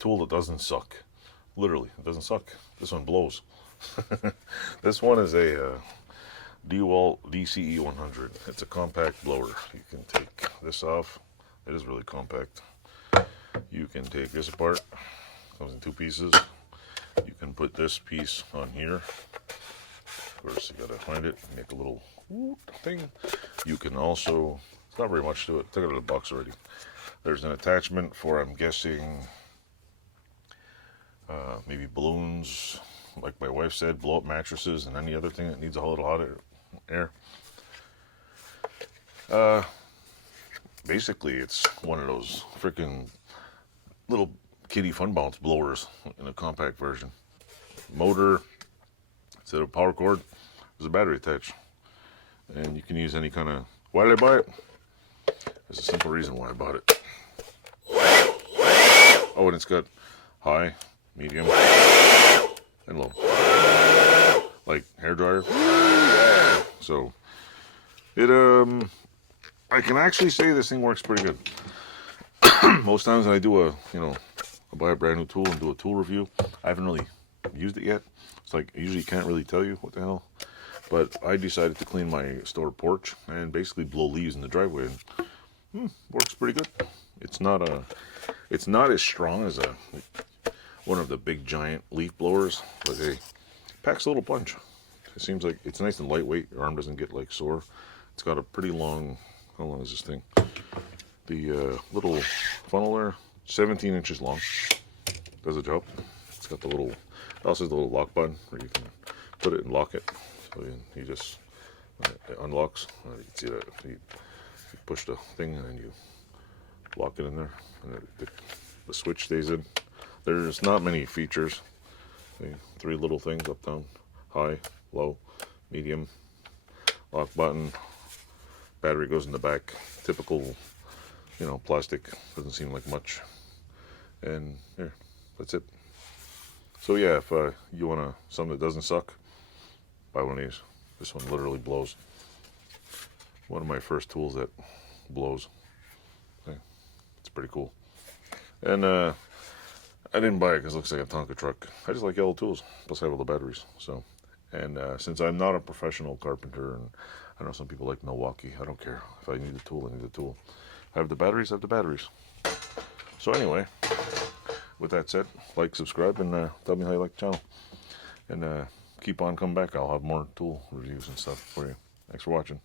tool that doesn't suck. Literally, it doesn't suck. This one blows. This one is a DEWALT DCE100. It's a compact blower. You can take this off. It is really compact. You can take this apart. Comes in two pieces. You can put this piece on here. Of course, you gotta find it. Make a little thing. You can also, it's not very much to it. Took it out of the box already. There's an attachment for, I'm guessing, maybe balloons, like my wife said, blow up mattresses and any other thing that needs a little hot air. Basically, it's one of those freaking little kitty fun bounce blowers in a compact version. Motor, instead of power cord, there's a battery attached. And you can use any kind of, why did I buy it? There's a simple reason why I bought it. Oh, and it's got high, medium, and low. Like hair dryer. So, I can actually say this thing works pretty good. Most times when I do I buy a brand new tool and do a tool review, I haven't really used it yet. It's like, I usually can't really tell you what the hell. But I decided to clean my store porch and basically blow leaves in the driveway. And, works pretty good. It's not as strong as one of the big giant leaf blowers, but hey, packs a little punch. It seems like it's nice and lightweight. Your arm doesn't get like sore. It's got a pretty long, how long is this thing? The little funnel there, 17 inches long. Does the job. It's got the little, it also has the little lock button where you can put it and lock it. So you just, it unlocks. You can see that. You push the thing and then you lock it in there. And the switch stays in. There's not many features. Three little things up, down, high, low, medium, lock button. Battery goes in the back. Typical, plastic. Doesn't seem like much. And here, that's it. So yeah, if you want something that doesn't suck, buy one of these. This one literally blows. One of my first tools that blows. Okay. It's pretty cool. And I didn't buy it because it looks like a Tonka truck. I just like yellow tools. Plus I have all the batteries. So, and since I'm not a professional carpenter, and I know some people like Milwaukee, I don't care. If I need a tool, I need a tool. I have the batteries, I have the batteries. So anyway, with that said, like, subscribe, and tell me how you like the channel. And keep on coming back. I'll have more tool reviews and stuff for you. Thanks for watching.